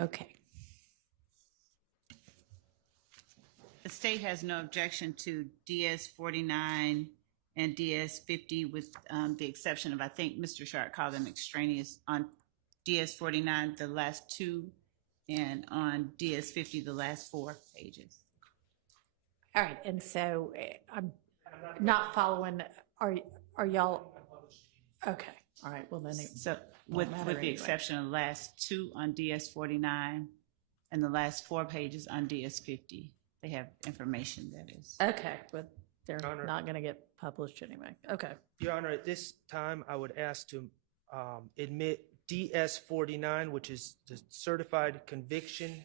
Okay. The state has no objection to DS 49 and DS 50 with the exception of, I think Mr. Sharp called them extraneous on DS 49, the last two, and on DS 50, the last 4 pages. All right. And so I'm not following. Are y'all? Okay. All right. Well, then it So won't with matter the anyway. exception of the last 2 on DS 49 and the last 4 pages on DS 50, they have information that is. Okay. But they're Your Honor. not going to get published anyway. Okay. Your Honor, at this time, I would ask to admit DS 49, which is the certified conviction,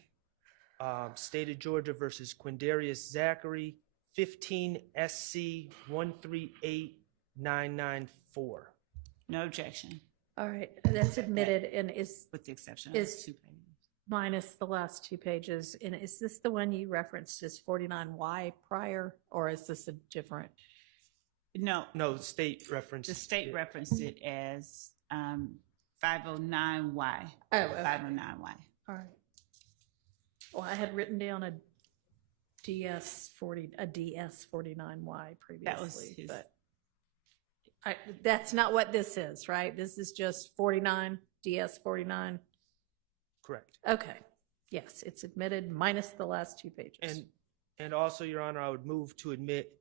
State of Georgia versus Quindarius Zachary, 15 SC 138994. No objection, All right. That's admitted and is with the exception of Is- those 2 pages. minus the last 2 pages. And is this the one you referenced as 49Y prior, or is this a different? No, No, state reference. the state referenced it as 509Y. Oh, okay. 509Y. All right. Well, I had written down a DS49Y previously, That was his. but that's not what this is, right? This is just 49, DS49. Correct. Okay. Yes, it's admitted minus the last 2 pages. And also, Your Honor, I would move to admit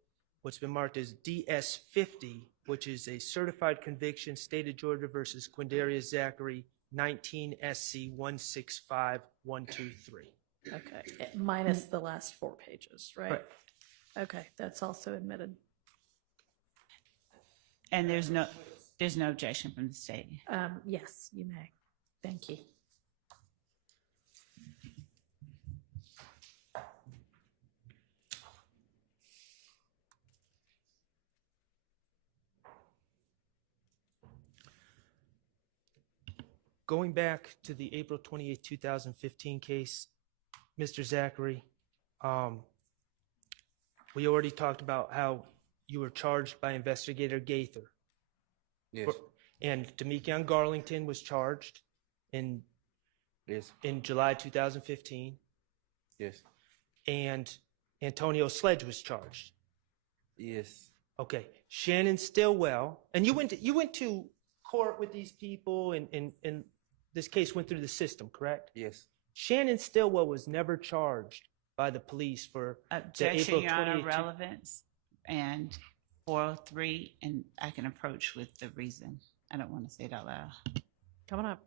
what's been marked as DS 50, which is a certified conviction, State of Georgia versus Quindarius Zachary, 19 SC 165123. Okay. Minus the last 4 pages, right? Correct. Okay, that's also admitted. And there's no objection from the state. Yes, you may. Thank you. Going back to the April 28, 2015 case, Mr. Zachary, we already talked about how you were charged by Investigator Gaither. Yes. And Demekion Garlington was charged in Yes. July 2015, Yes. and Antonio Sledge was charged. Yes. Okay, Shannon Stillwell, and you went to court with these people, and this case went through the system, correct? Yes. Shannon Stillwell was never charged by the police for the Objection, April Your Honor, 28. relevance and 403, and I can approach with the reason. I don't want to say it out loud. Coming up.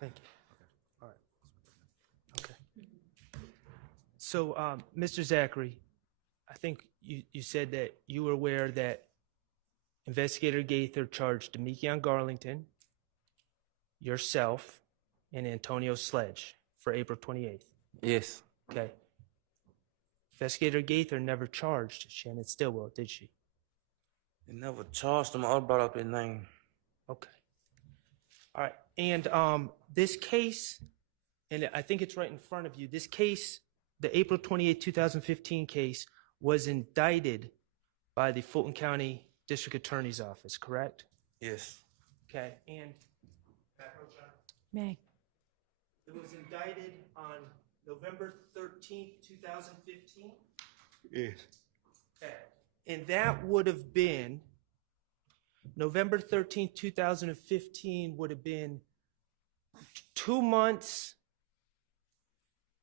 Thank you. All right. Okay. So, Mr. Zachary, I think you said that you were aware that Investigator Gaither charged Demekion Garlington, yourself, and Antonio Sledge for April 28th. Yes. Okay. Investigator Gaither never charged Shannon Stillwell, did she? They never charged him or brought up his name. Okay. All right. And this case, and I think it's right in front of you, this case, the April 28, 2015 case, was indicted by the Fulton County District Attorney's Office, correct? Yes. Okay. And May. it was indicted on November 13th, 2015? Yes. Okay. And that would have been, November 13th, 2015 would have been 2 months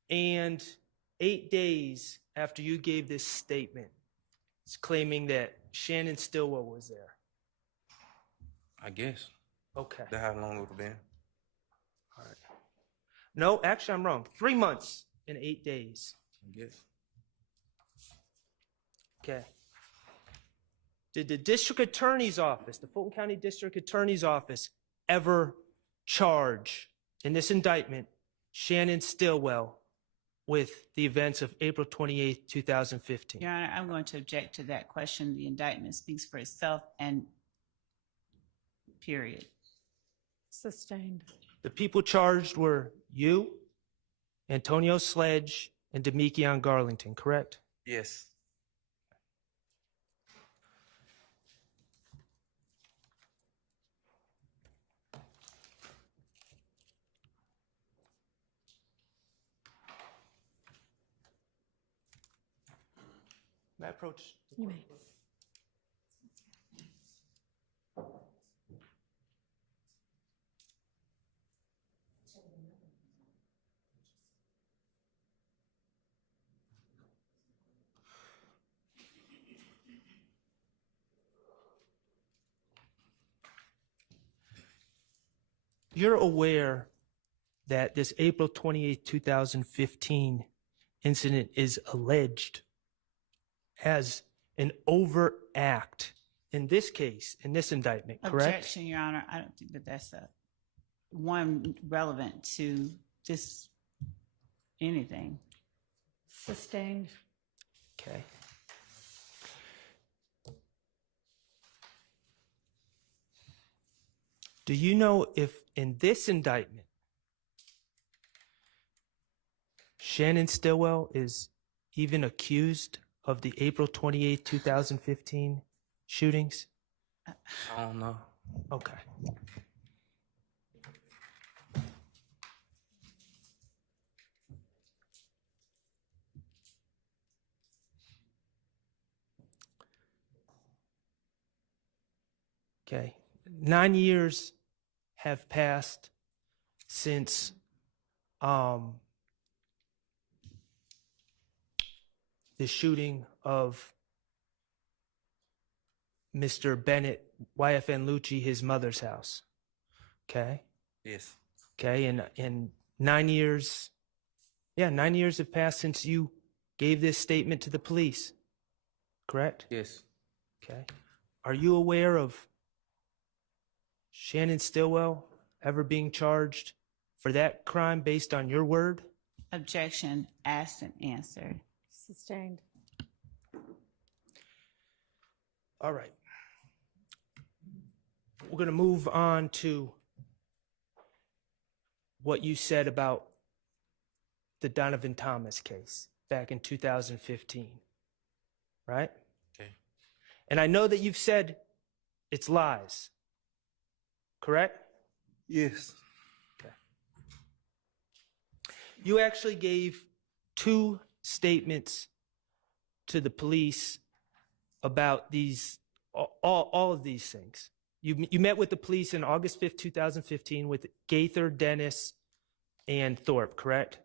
and 8 days after you gave this statement. It's claiming that Shannon Stillwell was there. I guess. Okay. That's how long it would have been. All right. No, actually, I'm wrong. 3 months and 8 days. I guess. Okay. Did the district attorney's office, the Fulton County District Attorney's Office, ever charge in this indictment Shannon Stillwell with the events of April 28th, 2015? Your Honor, I'm going to object to that question. The indictment speaks for itself and period. Sustained. The people charged were you, Antonio Sledge, and Demekion Garlington, correct? Yes. May I approach? You may. You're aware that this April 28, 2015 incident is alleged as an overt act in this case, in this indictment, correct? Objection, Your Honor. I don't think that that's one relevant to this anything. Sustained. Okay. Do you know if in this indictment, Shannon Stillwell is even accused of the April 28, 2015 shootings? I don't know. Okay. Okay. 9 years have passed since the shooting of Mr. Bennett, YFN Lucci, his mother's house. Okay. Yes. Okay. And 9 years, 9 years have passed since you gave this statement to the police. Correct? Yes. Okay. Are you aware of Shannon Stillwell ever being charged for that crime based on your word? Objection, asked and answered. Sustained. All right. We're going to move on to what you said about the Donovan Thomas case back in 2015, right? Okay. And I know that you've said it's lies, correct? Yes. Okay. You actually gave 2 statements to the police about these, all of these things. You met with the police on August 5th, 2015 with Gaither, Dennis, and Thorpe, correct?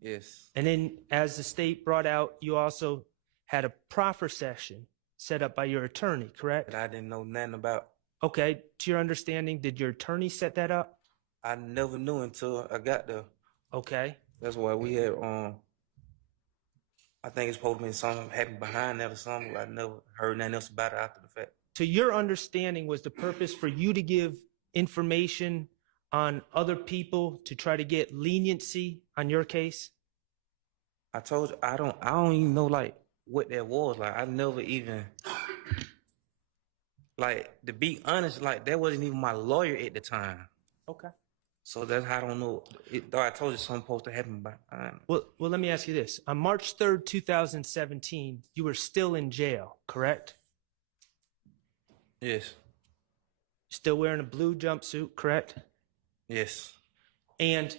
Yes. And then as the state brought out, you also had a proffer session set up by your attorney, correct? That I didn't know nothing about. Okay, to your understanding, did your attorney set that up? I never knew until I got there. Okay. That's why we had I think it's supposed to be something happened behind that or something. I never heard nothing else about it after the fact. To your understanding, was the purpose for you to give information on other people to try to get leniency on your case? I told you I don't even know like what that was. Like I never even like to be honest, like that wasn't even my lawyer at the time. Okay. So that's how I don't know. Though I told you something supposed to happen behind. Well, let me ask you this. On March 3rd, 2017, you were still in jail, correct? Yes. Still wearing a blue jumpsuit, correct? Yes. And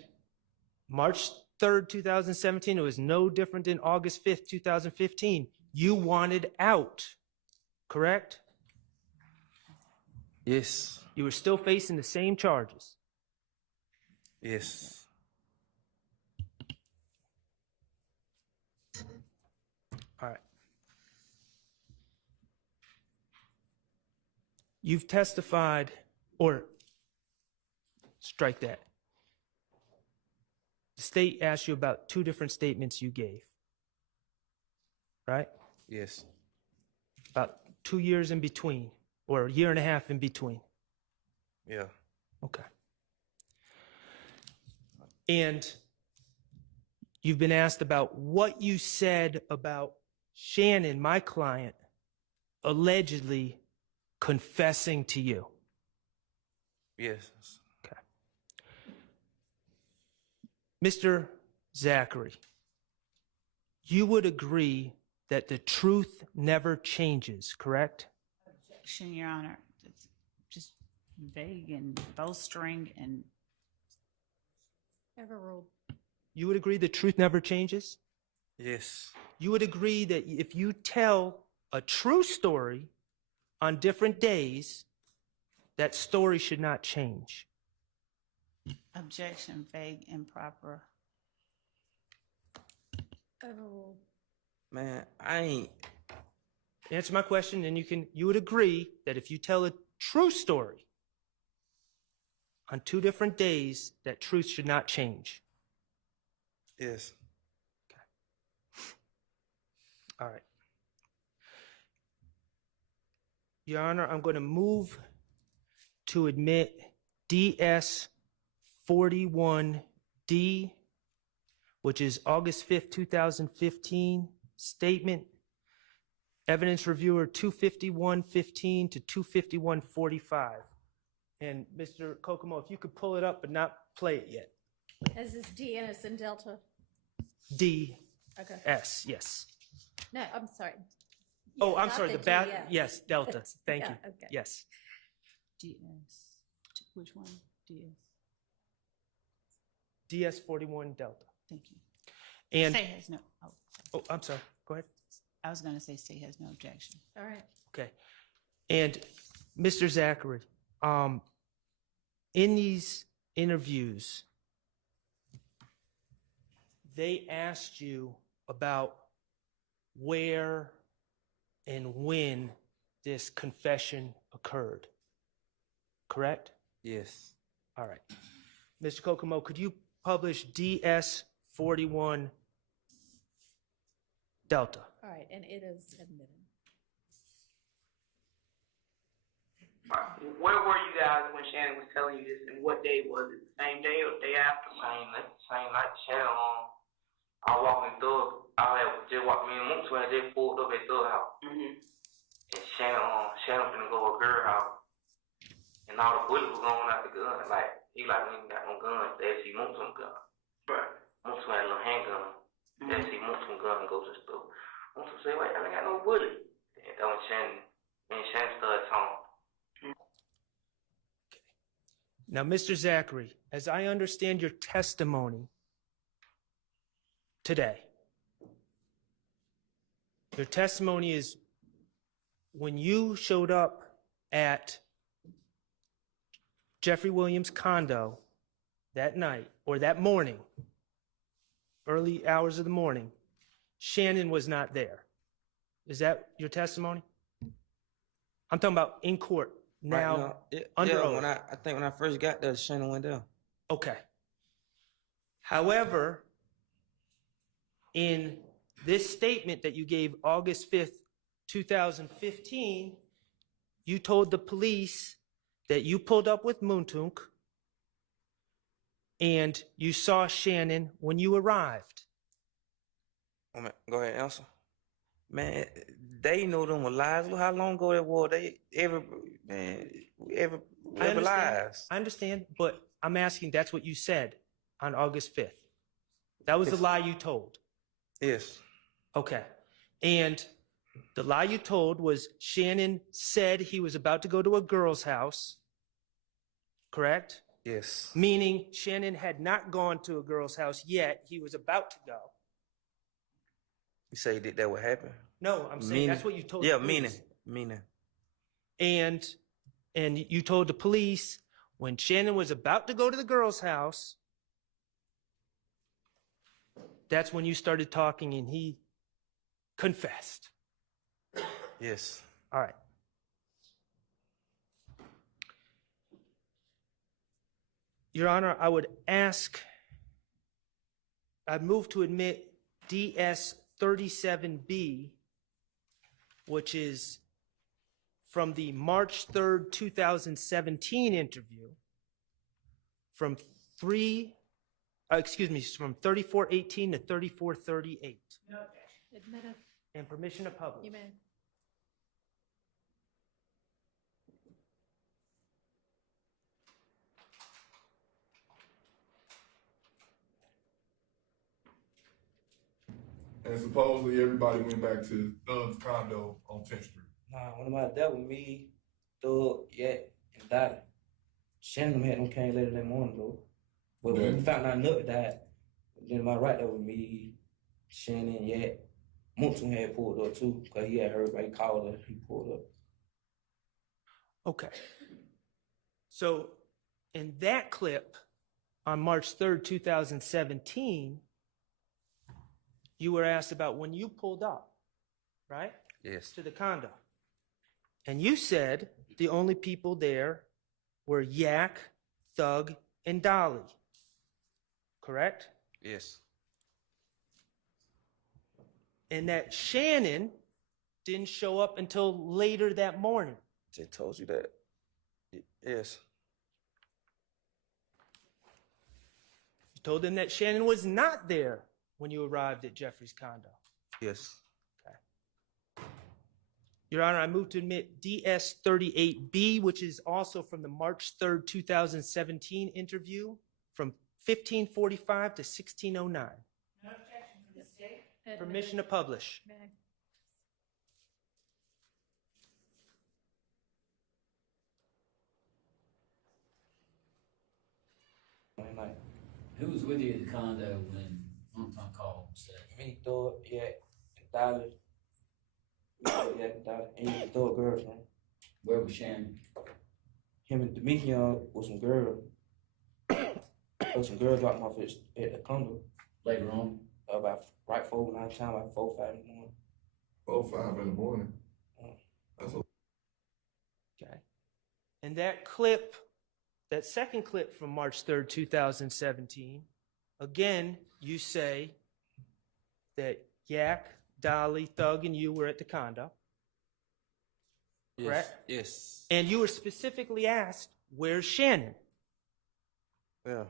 March 3rd, 2017, it was no different than August 5th, 2015. You wanted out, correct? Yes. You were still facing the same charges. Yes. All right. You've testified, or strike that. The state asked you about two different statements you gave, right? Yes. About 2 years in between, or a year and a half in between. Yeah. Okay. And you've been asked about what you said about Shannon, my client, allegedly confessing to you. Yes. Okay. Mr. Zachary, you would agree that the truth never changes, correct? Objection, Your Honor. It's just vague and bowstring and Overruled. You would agree the truth never changes? Yes. You would agree that if you tell a true story on different days, that story should not change. objection, vague, improper. Overruled. Man, I ain't. Answer my question, and you would agree that if you tell a true story on two different days, that truth should not change. Yes. All right. Your Honor, I'm going to move to admit DS 41D, which is August 5th, 2015 statement. Evidence reviewer 25115 to 25145. And Mr. Kokomo, if you could pull it up but not play it yet. Is this D and it's in Delta? DS, Okay. yes. No, I'm sorry. Oh, Yeah, I'm not sorry, the DS. yes, Delta. Thank Yeah, you. okay. Yes. DS. Which one? DS. DS 41 Delta. Thank you. And, State has no, oh, I'm sorry, go ahead. I was going to say state has no objection. All right. Okay. And Mr. Zachary, in these interviews, they asked you about where and when this confession occurred, correct? Yes. All right. Mr. Kokomo, could you publish DS 41 Delta? All right, and it is admitted. Where were you guys when Shannon was telling you this, and what day was it? The same day or the day after? Same night. Shannon, I was walking through. I had just walked me and Moose had just pulled up at the house. Mm-hmm. And Shannon finna go to a girl house. And all the bullets were going out the gun. Like, he like, we ain't got no guns. They see Moose some gun. Right. Moose had a little handgun. They see Moose some gun and go to the store. Moose say, wait, I ain't got no bullet. And that when Shannon started talking. Now, Mr. Zachary, as I understand your testimony today, your testimony is when you showed up at Jeffrey Williams' condo that night or that morning, early hours of the morning, Shannon was not there. Is that your testimony? I'm talking about in court now, Right, under yeah, oath. I think when I first got there, Shannon went down. Okay. However, in this statement that you gave August 5th, 2015, you told the police that you pulled up with Muntunk and you saw Shannon when you arrived. Oh, man, go ahead, answer. Man, they know them were lies. Look how long ago that was. They every lies. I understand, but I'm asking, that's what you said on August 5th. That was the Yes. lie you told. Yes. Okay. And the lie you told was Shannon said he was about to go to a girl's house, correct? Yes. Meaning Shannon had not gone to a girl's house yet. He was about to go. You say that would happen? No, I'm saying Meaning- that's what you told Yeah, the police. meaning. And you told the police when Shannon was about to go to the girl's house, that's when you started talking and he confessed. Yes. All right. Your Honor, I would ask, I'd move to admit DS 37B, which is from the March 3rd, 2017 interview, from 3418 to 3438. Admitted. And permission to publish. You may. And supposedly everybody went back to Thug's condo on 10th Street. Nah, when about that with me, Thug, Yet, and Dottie. Shannon had them came later that morning though. But when we found out Nut died, then my right there with me, Shannon, Yet, Munson had pulled up too, because he had heard, right? He called her, he pulled up. Okay. So in that clip on March 3rd, 2017, you were asked about when you pulled up, right? Yes. To the condo. And you said the only people there were Yak, Thug, and Dolly. Correct? Yes. And that Shannon didn't show up until later that morning. Just told you that. Yes. You told them that Shannon was not there when you arrived at Jeffrey's condo. Yes. Your Honor, I move to admit DS 38B, which is also from the March 3rd, 2017 interview from 1545 to 1609. No objection from the state? Permission to publish. May. Like, Who was with you at the condo when Uncle called and said, me, Thug, Yet, and Dolly. Yet, and Dolly, and his Thug girlfriend. where was Shannon? Him and Demetrion was some girl. Some girls dropped him off at the condo Later on, about right 4, 9 time, like 4, 5 in the morning. 4, 5 in the morning. That's a Okay. And that clip, that second clip from March 3rd, 2017, again, you say that Yak, Dolly, Thug, and you were at the condo. Yes. Correct? Yes. And you were specifically asked, where's Shannon? Yeah.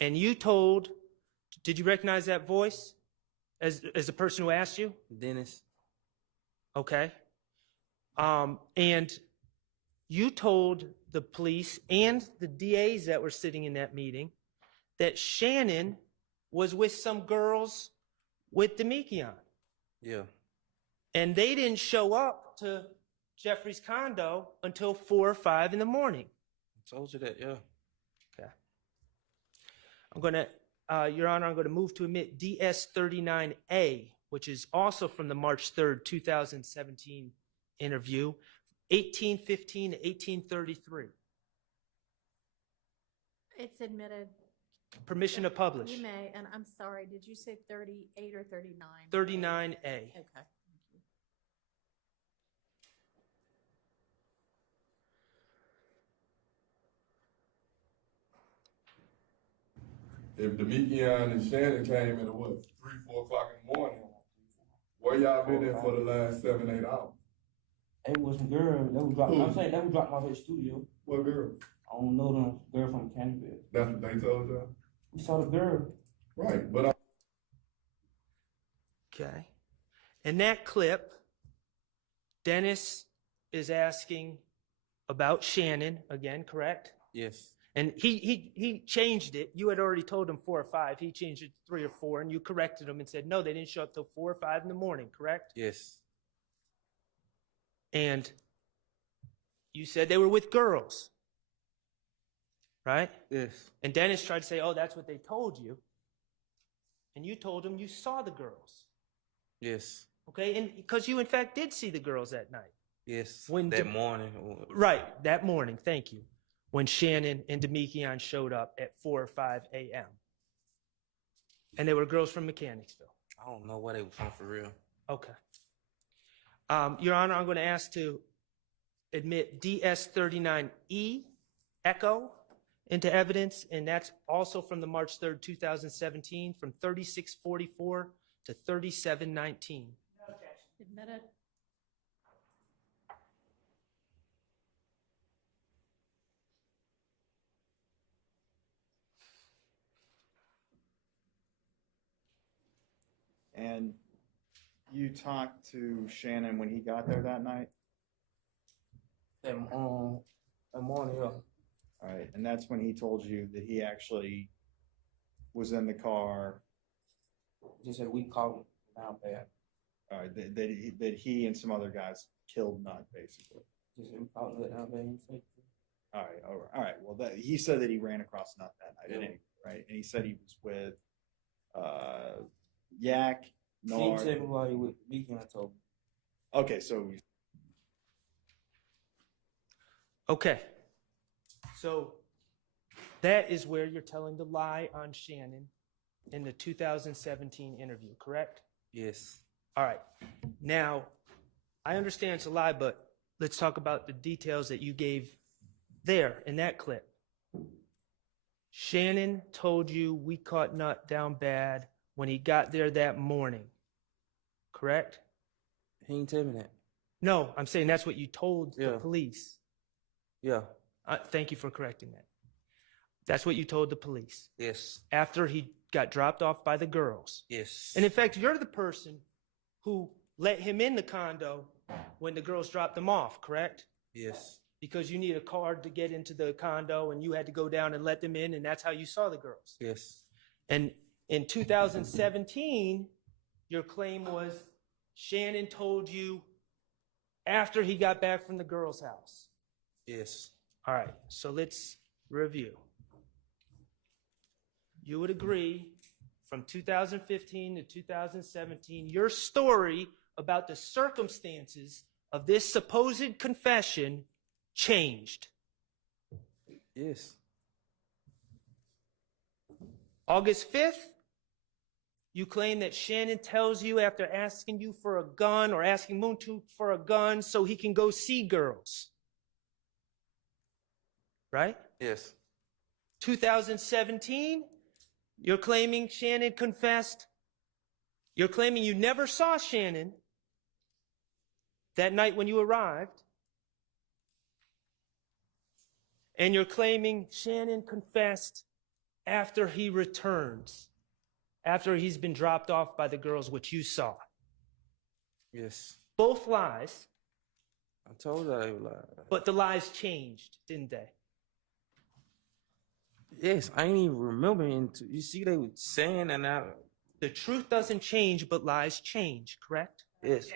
And you told, did you recognize that voice as the person who asked you? Dennis. Okay. And you told the police and the DAs that were sitting in that meeting that Shannon was with some girls with Demetrion. Yeah. And they didn't show up to Jeffrey's condo until 4 or 5 in the morning. Told you that, yeah. Okay. I'm going to, Your Honor, I'm going to move to admit DS 39A, which is also from the March 3rd, 2017 interview, 1815 to 1833. It's admitted. Permission to publish. You may, and I'm sorry, did you say 38 or 39? 39A. Okay. if Demekian and Shannon came in at what, 3, 4 o'clock in the morning, where y'all been at for the last 7, 8 hours? It was some girl that was dropped. I'm saying that was dropped off at the studio. What girl? I don't know them girl from Canterbury. That's what they told y'all? We saw the girl. Right, but Okay. In that clip, Dennis is asking about Shannon again, correct? Yes. And he changed it. You had already told him 4 or 5. He changed it to 3 or 4, and you corrected him and said, no, they didn't show up till 4 or 5 in the morning, correct? Yes. And you said they were with girls, right? Yes. And Dennis tried to say, oh, that's what they told you. And you told him you saw the girls, Yes. okay? And because you, in fact, did see the girls that night. Yes. When that morning. Right, that morning, thank you, when Shannon and Demekian showed up at 4 or 5 a.m. And they were girls from Mechanicsville. I don't know where they were from for real. Okay. Your Honor, I'm going to ask to admit DS39E Echo into evidence, and that's also from the March 3rd, 2017, from 3644 to 3719. No objection. Admitted. And you talked to Shannon when he got there that night? That morning, yeah. All right, and that's when he told you that he actually was in the car. Just said we caught him down bad. All right, that he and some other guys killed Nut, basically. Just said we caught him down bad. All right. Well, he said that he ran across Nut that night, Yeah. anyway, right? And he said he was with Yak, He didn't Nard. tell me why he was weekend. I told him. Okay, so Okay. So that is where you're telling the lie on Shannon in the 2017 interview, correct? Yes. All right. Now, I understand it's a lie, but let's talk about the details that you gave there in that clip. Shannon told you we caught Nut down bad when he got there that morning, correct? He didn't tell me that. No, I'm saying that's what you told the Yeah. police. Yeah. Thank you for correcting that. That's what you told the police Yes. after he got dropped off by the girls. Yes. And in fact, you're the person who let him in the condo when the girls dropped him off, correct? Yes. Because you need a card to get into the condo and you had to go down and let them in, and that's how you saw the girls. Yes. And in 2017, your claim was Shannon told you after he got back from the girls' house. Yes. All right, so let's review. You would agree from 2015 to 2017, your story about the circumstances of this supposed confession changed. Yes. August 5th, you claim that Shannon tells you after asking you for a gun or asking Moontooth for a gun so he can go see girls. Right? Yes. 2017, you're claiming Shannon confessed. You're claiming you never saw Shannon that night when you arrived. And you're claiming Shannon confessed after he returns, after he's been dropped off by the girls, which you saw. Yes. Both lies, I told you they were lying. but the lies changed, didn't they? Yes, I ain't even remembering. You see, they were saying, and I. The truth doesn't change, but lies change, correct? Yes.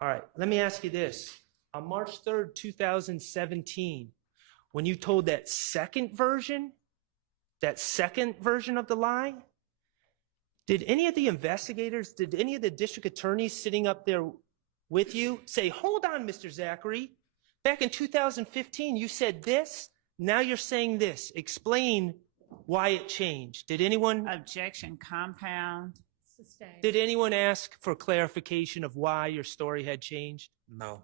All right, let me ask you this. On March 3rd, 2017, when you told that second version of the lie, did any of the investigators, did any of the district attorneys sitting up there with you say, hold on, Mr. Zachary, back in 2015, you said this, now you're saying this. Explain why it changed. Did anyone Objection, compound. Sustained. Did anyone ask for clarification of why your story had changed? No.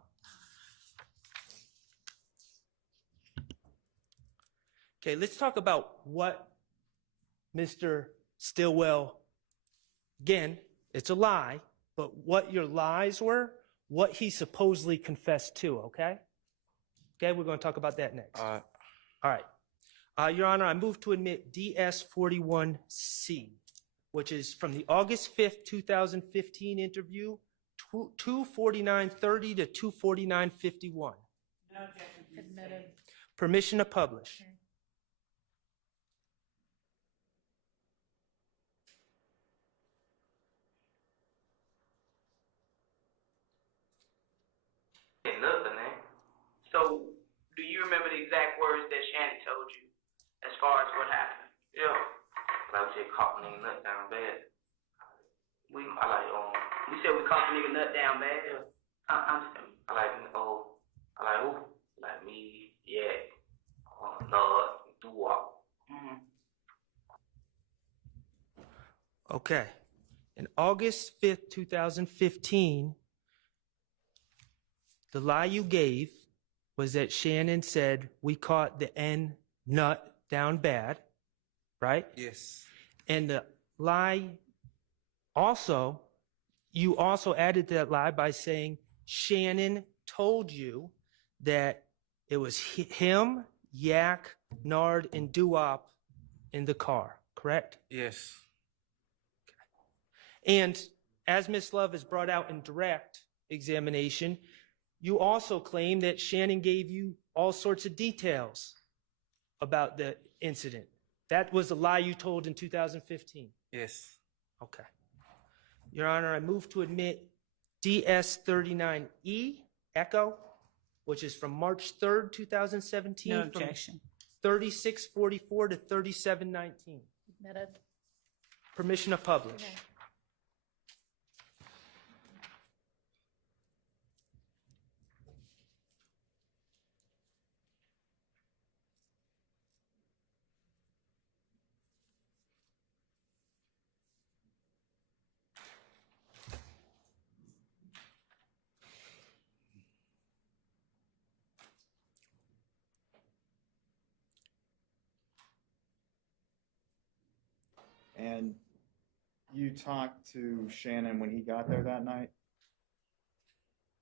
Okay, let's talk about what Mr. Stillwell, again, it's a lie, but what your lies were, what he supposedly confessed to, okay? Okay, we're going to talk about that next. All right. Your Honor, I move to admit DS41C, which is from the August 5th, 2015 interview, 249:30 to 249:51. Admitted. Permission to publish. Ain't nothing, man. So, do you remember the exact words that Shannon told you as far as what happened? Yeah. Like we said, caught nigga nut down bad. We said we caught the nigga nut down bad. Yeah. I'm I like who? Like me, yeah. Nod, doo-wop. mm-hmm. Okay. In August 5th, 2015, the lie you gave was that Shannon said we caught the N nut down bad, right? Yes. And the lie also, you also added to that lie by saying Shannon told you that it was him, Yak, Nard, and Doo-wop in the car, correct? Yes. And as Ms. Love has brought out in direct examination, you also claim that Shannon gave you all sorts of details about the incident. That was the lie you told in 2015. Yes. Okay. Your Honor, I move to admit DS39E, Echo, which is from March 3rd, 2017. No from objection. 3644 to 3719. Admitted. Permission to publish. Okay. And you talked to Shannon when he got there that night?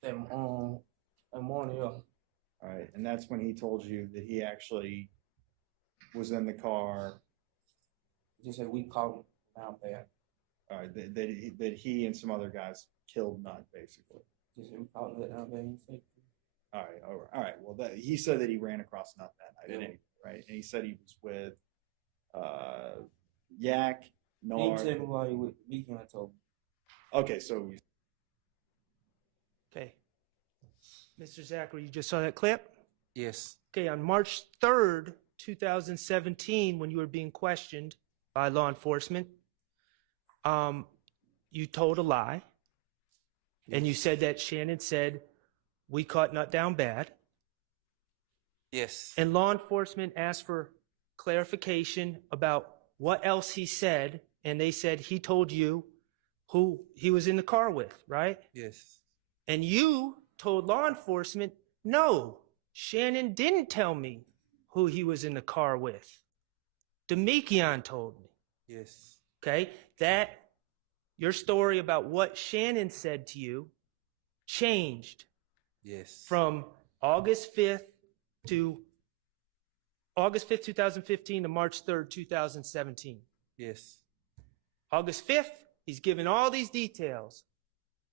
That morning, yeah. All right, and that's when he told you that he actually was in the car. Just said we caught him down bad. All right, that he and some other guys killed Nut, basically. Just said we caught him down bad. He said, All right. Well, he said that he ran across Nut that night, Yeah. right? And he said he was with Yak, he didn't Nard. tell me why he was weekend. I told him. Okay, so Okay. Mr. Zachary, you just saw that clip? Yes. Okay, on March 3rd, 2017, when you were being questioned by law enforcement, you told a lie. And you said that Shannon said, we caught Nut down bad. Yes. And law enforcement asked for clarification about what else he said. And they said he told you who he was in the car with, right? Yes. And you told law enforcement, no, Shannon didn't tell me who he was in the car with. Demekion told me. Yes. Okay? Your story about what Shannon said to you changed Yes. from August 5th, 2015 to March 3rd, 2017. Yes. August 5th, he's given all these details.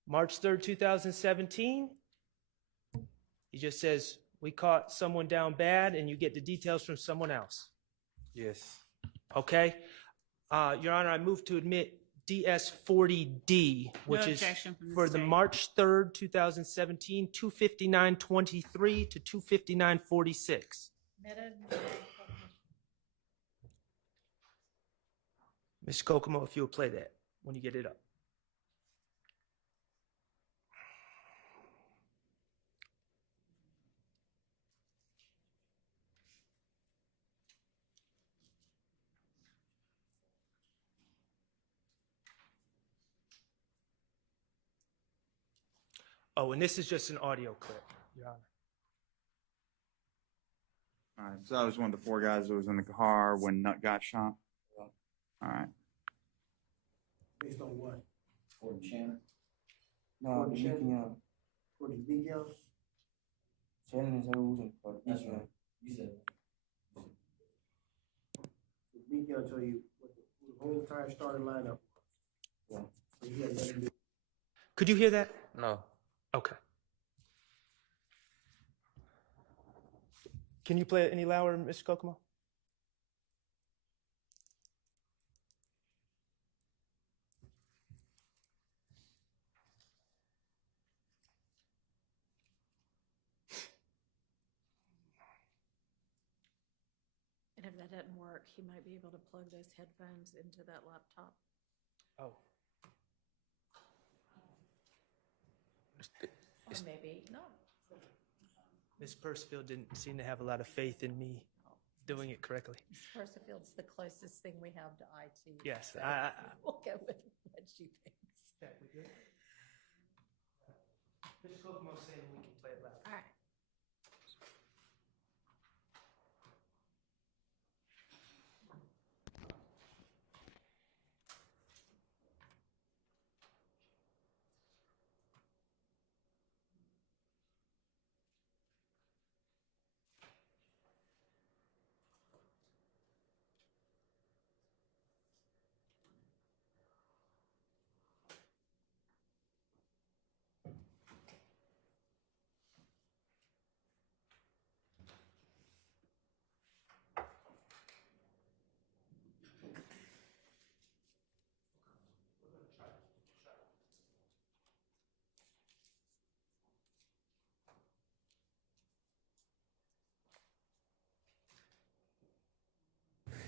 March 3rd, 2017, he just says, we caught someone down bad, and you get the details from someone else. Yes. Okay? Your Honor, I move to admit DS40D, which No is objection from the for the state. March 3rd, 2017, 259:23 to 259:46. Admitted. Ms. Kokomo, if you'll play that when you get it up. Oh, and this is just an audio clip, Your Honor. All right, so I was one of the four guys that was in the car when Nut got shot? Yeah. All right. Based on what? Gordon Shannon. No, Gordon the Shannon? Mickey, For the big yells? Shannon is who's in for the That's Mickey. right. You said. The big yell tell you what the whole entire starting lineup. Yeah. So he had nothing to do. Could you hear that? No. Okay. Can you play it any louder, Mr. Kokomo? And if that doesn't work, he might be able to plug those headphones into that laptop. Oh. Or maybe, no. Ms. Percival didn't seem to have a lot of faith in me doing it correctly. Ms. Percifield's the closest thing we have to IT. Yes, so I- we'll go with what she thinks. Mr. Kokomo saying we can play it loud. All right.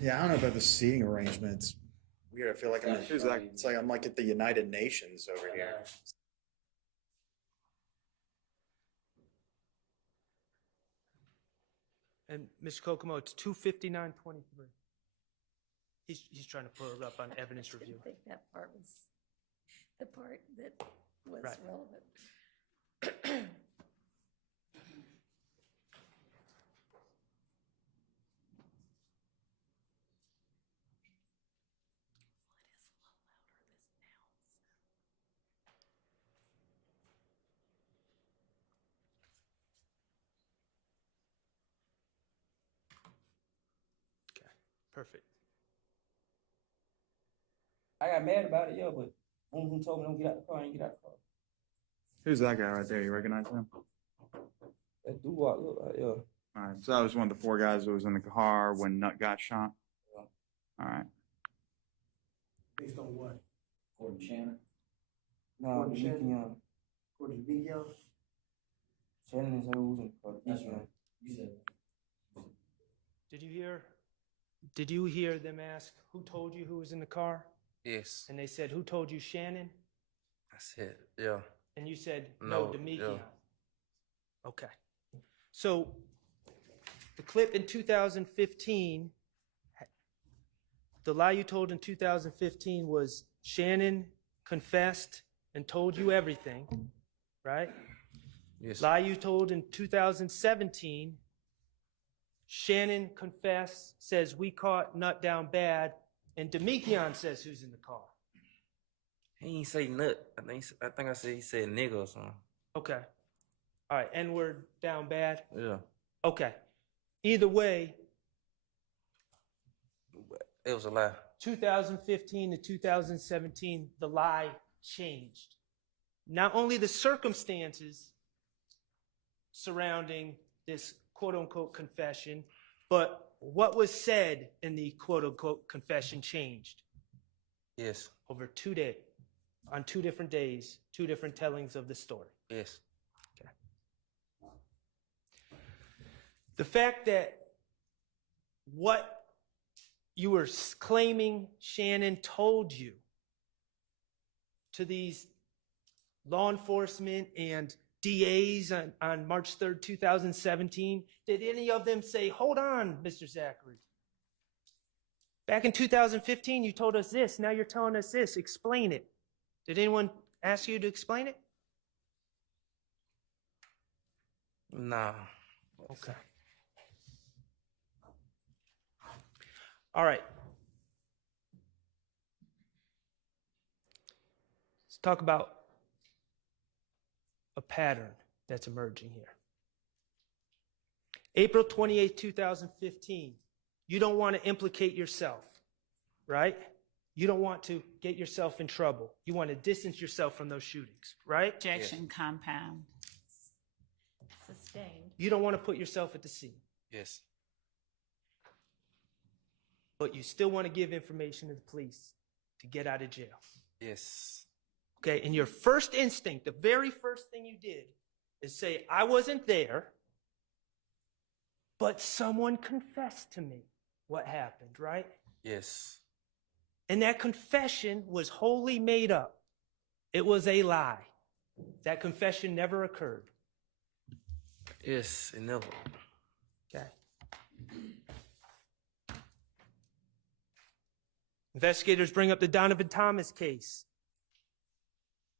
Yeah, I don't know about the seating arrangements. Weird. I feel like That's right. it's like I'm like at the United Nations over here. And Mr. Kokomo, it's 2:59:23. He's trying to pull it up on evidence I review. didn't think that part was the part that was Right. relevant. Okay, perfect. I got mad about it, yeah, but Boom told me don't get out the car, I ain't get out the car. Who's that guy right there? You recognize him? That dude walk look like, yeah. All right, so I was one of the four guys that was in the car when Nut got shot? Yeah. All right. Based on what? Gordon Shannon. No, Gordon the Mickey, Shannon? For the big yells? Shannon is who's in for the That's Mickey. right. You said. Did you hear them ask, who told you who was in the car? Yes. And they said, who told you, Shannon? I said, yeah. And you said, no, No, Demekion. yeah. Okay. So the clip in 2015, the lie you told in 2015 was Shannon confessed and told you everything, right? Yes. Lie you told in 2017, Shannon confessed, says we caught Nut down bad, and Demekion says who's in the car. He ain't say nut. I think I said he said nigga or something. Okay. All right, N-word down bad. Yeah. Okay. Either way, It was a lie. 2015 to 2017, the lie changed. Not only the circumstances surrounding this quote unquote confession, but what was said in the quote unquote confession changed Yes. over 2 days, on 2 different days, 2 different tellings of the story. Yes. Okay. The fact that what you were claiming Shannon told you to these law enforcement and DAs on March 3rd, 2017, did any of them say, hold on, Mr. Zachary? Back in 2015, you told us this. Now you're telling us this. Explain it. Did anyone ask you to explain it? Nah. Okay. All right. Let's talk about a pattern that's emerging here. April 28, 2015. You don't want to implicate yourself, right? You don't want to get yourself in trouble. You want to distance yourself from those shootings, right? Objection, compound. Sustained. You don't want to put yourself at the scene, Yes. but you still want to give information to the police to get out of jail. Yes. Okay, and your first instinct, the very first thing you did is say, I wasn't there, but someone confessed to me what happened, right? Yes. And that confession was wholly made up. It was a lie. That confession never occurred. Yes, it never. Okay. Investigators bring up the Donovan Thomas case.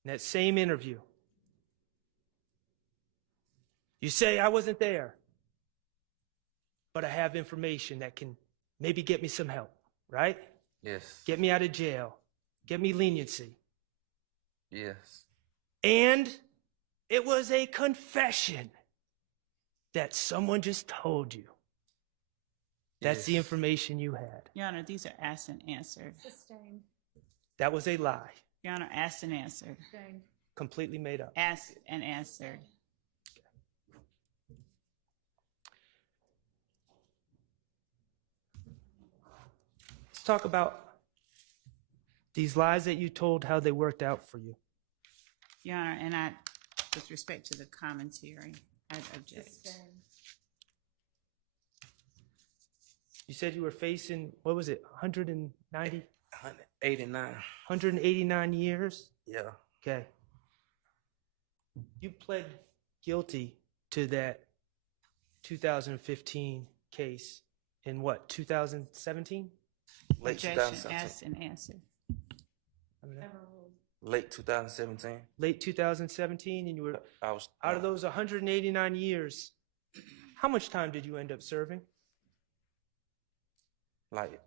In that same interview, you say, I wasn't there, but I have information that can maybe get me some help, right? Yes. Get me out of jail, get me leniency. Yes. And it was a confession that someone just told you. That's the Yes. information you had. Your Honor, these are asked and answered. Sustained. That was a lie, Your Honor, asked and answered. Sustained. completely made up. Asked and answered. Let's talk about these lies that you told, how they worked out for you. Your Honor, and I, with respect to the commentary, I'd object. Sustained. You said you were facing, what was it, 190, 189. 189 years? Yeah. Okay. You pled guilty to that 2015 case in what, 2017? Late Objection, 2017. asked and answered. Late 2017. Late 2017, and you were, I was out of those 189 years, how much time did you end up serving? like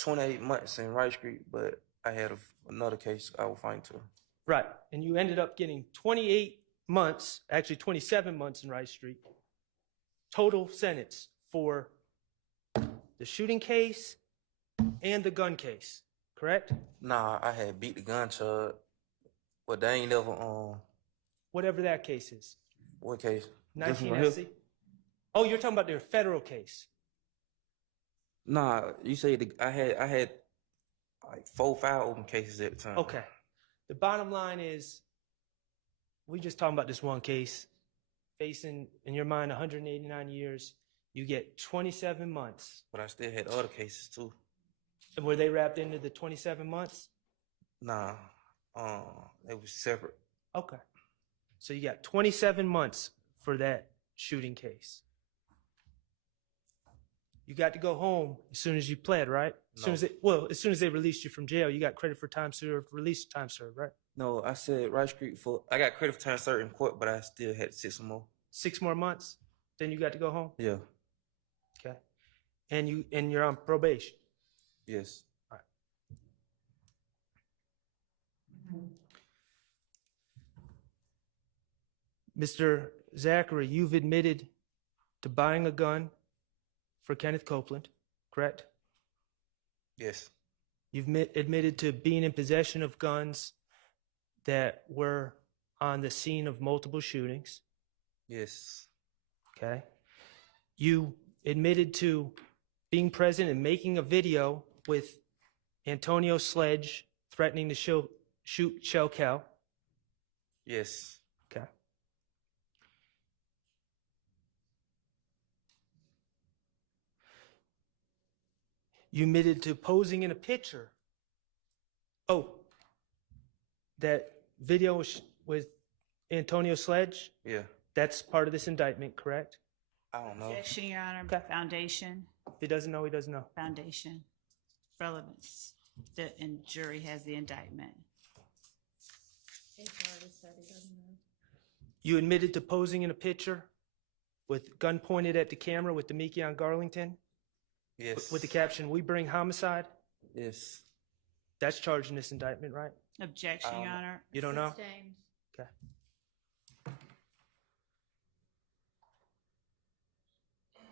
28 months in Rice Street, but I had another case I was fighting to. Right, and you ended up getting 28 months, actually 27 months in Rice Street, total sentence for the shooting case and the gun case, correct? Nah, I had beat the gun charge, but they ain't never Whatever that case is. what case? 19 Different SC? Oh, you're talking about their federal case. Nah, you say I had like 4, 5 open cases at the time. Okay. The bottom line is, we just talking about this one case, facing, in your mind, 189 years. You get 27 months. But I still had other cases too. And were they wrapped into the 27 months? Nah, they was separate. Okay. So you got 27 months for that shooting case. You got to go home as soon as you pled, right? As soon as they released you from jail, you got credit for time served, release time served, right? No, I said Rice Street I got credit for time served in court, but I still had to sit some more. 6 more months, then you got to go home? Yeah. Okay. And you're on probation? Yes. All right. Mr. Zachary, you've admitted to buying a gun for Kenneth Copeland, correct? Yes. You've admitted to being in possession of guns that were on the scene of multiple shootings. Yes. Okay. You admitted to being present and making a video with Antonio Sledge threatening to shoot Shell Cal. Yes. Okay. You admitted to posing in a picture. Oh, that video with Antonio Sledge? Yeah. That's part of this indictment, correct? I don't know. Objection, Your Honor. Okay. Foundation. If he doesn't know, he doesn't know. Foundation. Relevance. The jury has the indictment. You admitted to posing in a picture with gun pointed at the camera with Demekion Garlington? Yes. With the caption, "We bring homicide." Yes. That's charged in this indictment, right? Objection, Your Honor. You don't know? Sustained. Okay.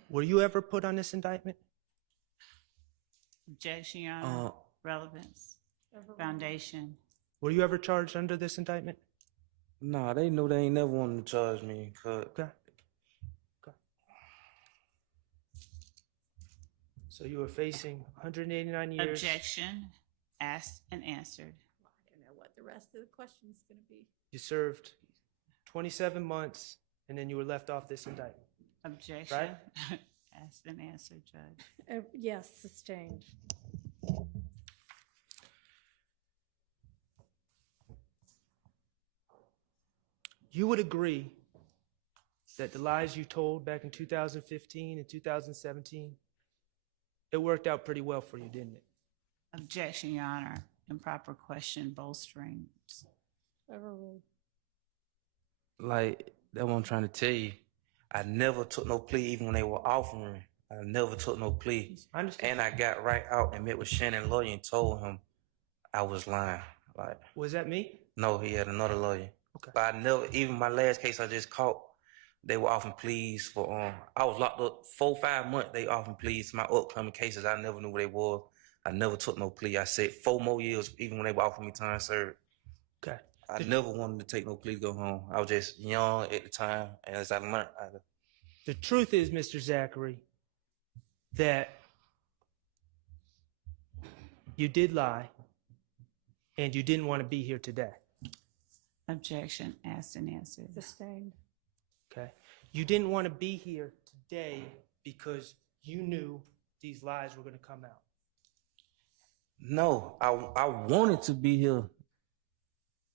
Were you ever put on this indictment? Objection, Your Honor. Relevance. Foundation. Were you ever charged under this indictment? Nah, they knew they ain't never wanted to charge me. Okay. So you were facing 189 years. Objection. Asked and answered. I don't know what the rest of the question's gonna be. You served 27 months, and then you were left off this indictment. Objection. Right? Asked and answered, Judge. Yes, sustained. You would agree that the lies you told back in 2015 and 2017, it worked out pretty well for you, didn't it? Objection, Your Honor. Improper question bolstering. Overruled. Like, that's what I'm trying to tell you. I never took no plea even when they were offering. I never took no plea. I understand. And I got right out and met with Shannon lawyer and told him I was lying. Like, Was that me? no, he had another lawyer. Okay. But I never, even my last case I just caught, they were offering pleas for, I was locked up 4-5 months, they offering pleas to my upcoming cases. I never knew what they was. I never took no plea. I said 4 more years, even when they were offering me time served. Okay. I never wanted to take no plea to go home. I was just young at the time, and as I learned, The truth is, Mr. Zachary, that you did lie, and you didn't want to be here today. Objection. Asked and answered. Sustained. Okay. You didn't want to be here today because you knew these lies were going to come out. no, I wanted to be here.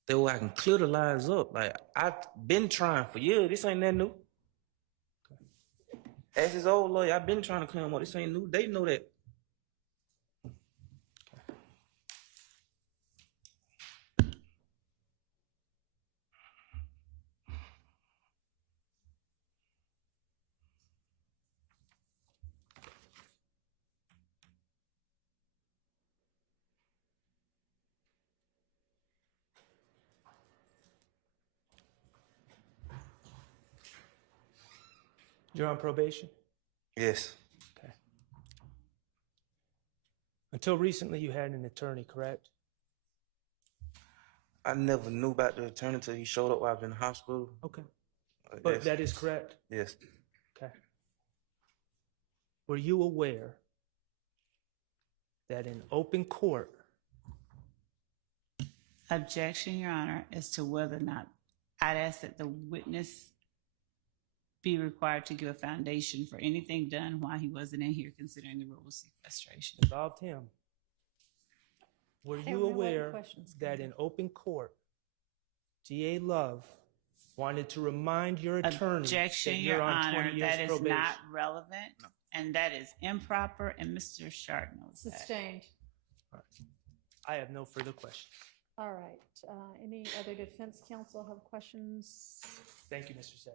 That way I can clear the lies up. Like, I've been trying for years. This ain't that new. As his old lawyer, I've been trying to clear him up. This ain't new. They know that. You're on probation? Yes. Okay. Until recently, you had an attorney, correct? I never knew about the attorney until he showed up while I was in the hospital. Okay. Yes. But that is correct? Yes. Okay. Were you aware that in open court, Objection, Your Honor, as to whether or not I'd ask that the witness be required to give a foundation for anything done while he wasn't in here, considering the rule of sequestration. involved him, were I don't you know why the aware question's that coming. in open court, DA Love wanted to remind your attorney Objection, that Your you're on Honor, 20 years that is probation? not relevant, and that is improper, and Mr. Sharp knows that. Sustained. I have no further questions. All right. Any other defense counsel have questions? Thank you, Mr. Said.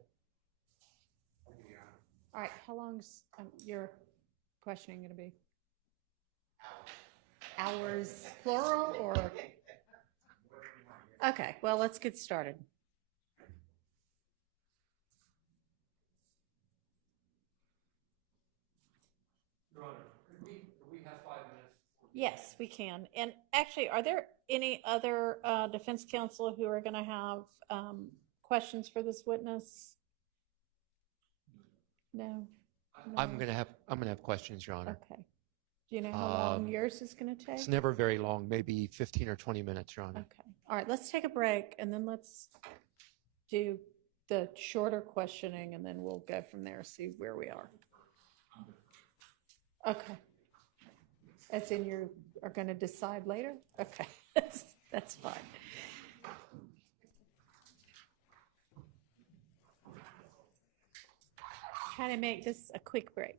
All right. How long's your questioning going to be? Hours, plural, or? Okay. Well, let's get started. Your Honor, could we have 5 minutes? Yes, we can. And actually, are there any other defense counsel who are going to have questions for this witness? No? I'm gonna have questions, Your Honor. Okay. Do you know how long yours is going to take? It's never very long, maybe 15 or 20 minutes, Your Honor. Okay. All right, let's take a break and then let's do the shorter questioning and then we'll go from there, see where we are. Okay. As in you are going to decide later? Okay, that's fine. Try to make this a quick break.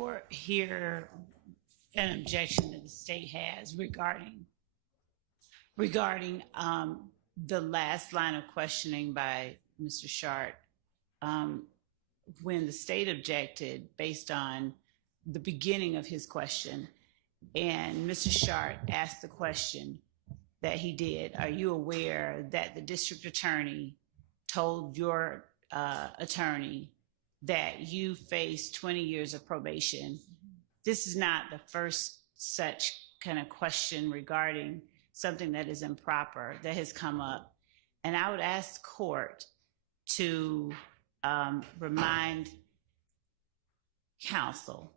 court hear an objection that the state has regarding the last line of questioning by Mr. Shart. When the state objected based on the beginning of his question, and Mr. Shart asked the question that he did, are you aware that the district attorney told your attorney that you face 20 years of probation? This is not the first such kind of question regarding something that is improper that has come up. And I would ask the court to remind counsel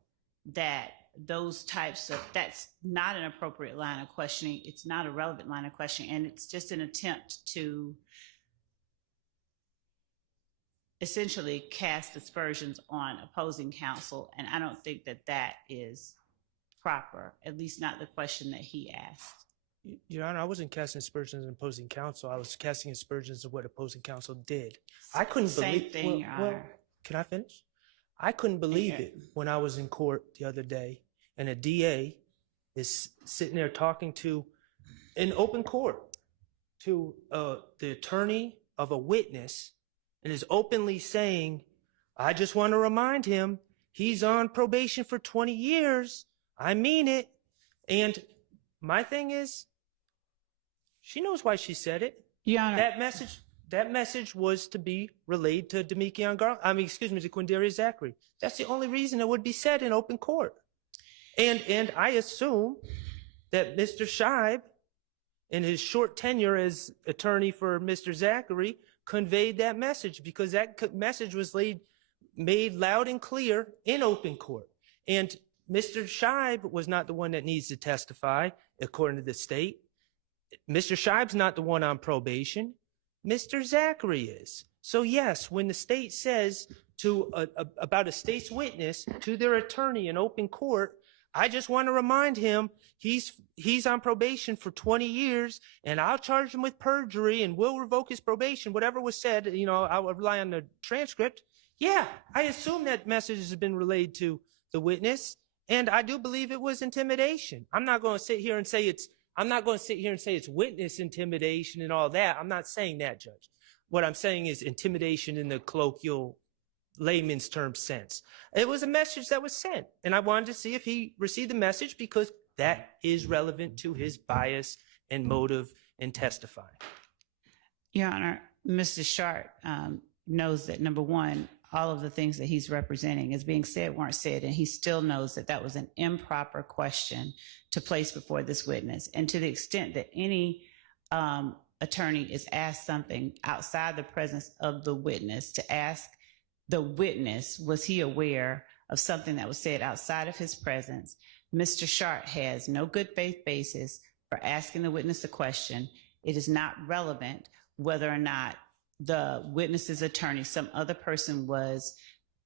that those types of, that's not an appropriate line of questioning. It's not a relevant line of questioning. And it's just an attempt to essentially cast aspersions on opposing counsel. And I don't think that that is proper, at least not the question that he asked. Your Honor, I wasn't casting aspersions on opposing counsel. I was casting aspersions of what opposing counsel did. I couldn't Same thing, Your Honor. Can I finish? I couldn't believe it when I was in court the other day and a DA is sitting there talking to, in open court, to the attorney of a witness and is openly saying, I just want to remind him he's on probation for 20 years. I mean it. And my thing is, she knows why she said it. Your Honor. That message was to be relayed to to Quindarius Zachary. That's the only reason it would be said in open court. And I assume that Mr. Scheib, in his short tenure as attorney for Mr. Zachary, conveyed that message because that message was made loud and clear in open court. And Mr. Scheib was not the one that needs to testify, according to the state. Mr. Scheib's not the one on probation. Mr. Zachary is. So yes, when the state says about a state's witness to their attorney in open court, I just want to remind him he's on probation for 20 years and I'll charge him with perjury and we'll revoke his probation, whatever was said, I'll rely on the transcript. Yeah, I assume that message has been relayed to the witness and I do believe it was intimidation. I'm not going to sit here and say it's witness intimidation and all that. I'm not saying that, Judge. What I'm saying is intimidation in the colloquial layman's term sense. It was a message that was sent, and I wanted to see if he received the message because that is relevant to his bias and motive in testifying. Your Honor, Mr. Shart knows that, number one, all of the things that he's representing is being said weren't said, and he still knows that that was an improper question to place before this witness. And to the extent that any attorney is asked something outside the presence of the witness, to ask the witness, was he aware of something that was said outside of his presence? Mr. Shart has no good faith basis for asking the witness a question. It is not relevant whether or not the witness's attorney, some other person, was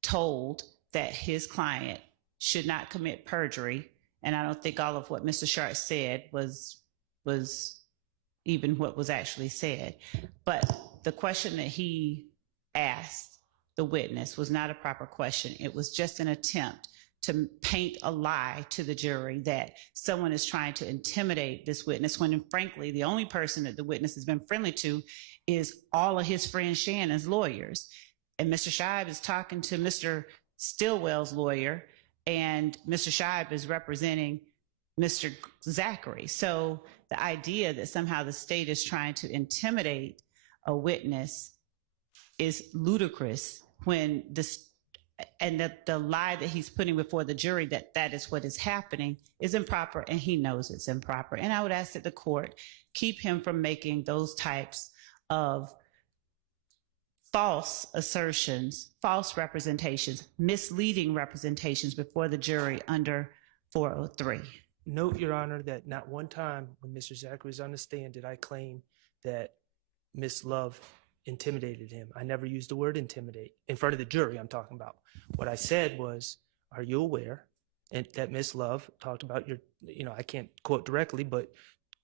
told that his client should not commit perjury. And I don't think all of what Mr. Shart said was even what was actually said. But the question that he asked the witness was not a proper question. It was just an attempt to paint a lie to the jury that someone is trying to intimidate this witness when, frankly, the only person that the witness has been friendly to is all of his friend Shannon's lawyers. And Mr. Scheib is talking to Mr. Stillwell's lawyer, and Mr. Scheib is representing Mr. Zachary. So the idea that somehow the state is trying to intimidate a witness is ludicrous when and that the lie that he's putting before the jury that that is what is happening is improper, and he knows it's improper. And I would ask that the court keep him from making those types of false assertions, false representations, misleading representations before the jury under 403. Note, Your Honor, that not one time when Mr. Zachary was on the stand did I claim that Miss Love intimidated him. I never used the word intimidate in front of the jury. I'm talking about what I said was, are you aware? And that Miss Love talked about your, I can't quote directly, but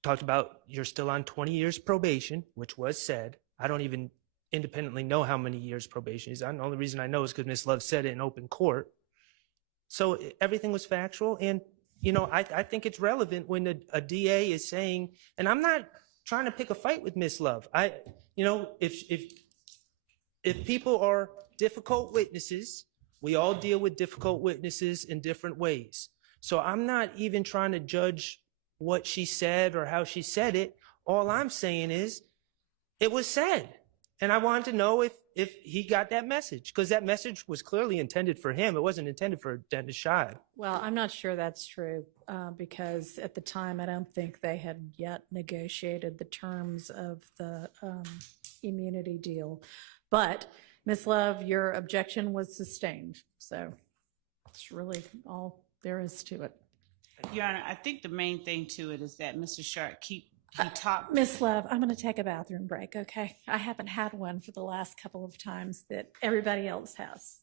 talked about you're still on 20 years probation, which was said. I don't even independently know how many years probation is on. The only reason I know is because Miss Love said it in open court. So everything was factual. And, you know, I think it's relevant when a DA is saying, and I'm not trying to pick a fight with Miss Love. You know, if people are difficult witnesses, we all deal with difficult witnesses in different ways. So I'm not even trying to judge what she said or how she said it. All I'm saying is it was said. And I wanted to know if he got that message, because that message was clearly intended for him. It wasn't intended for Dennis Scheib. Well, I'm not sure that's true, because at the time, I don't think they had yet negotiated the terms of the immunity deal. But, Ms. Love, your objection was sustained, so it's really all there is to it. Your Honor, I think the main thing to it is that Mr. Sharp he talked. Miss Love, I'm going to take a bathroom break, okay? I haven't had one for the last couple of times that everybody else has.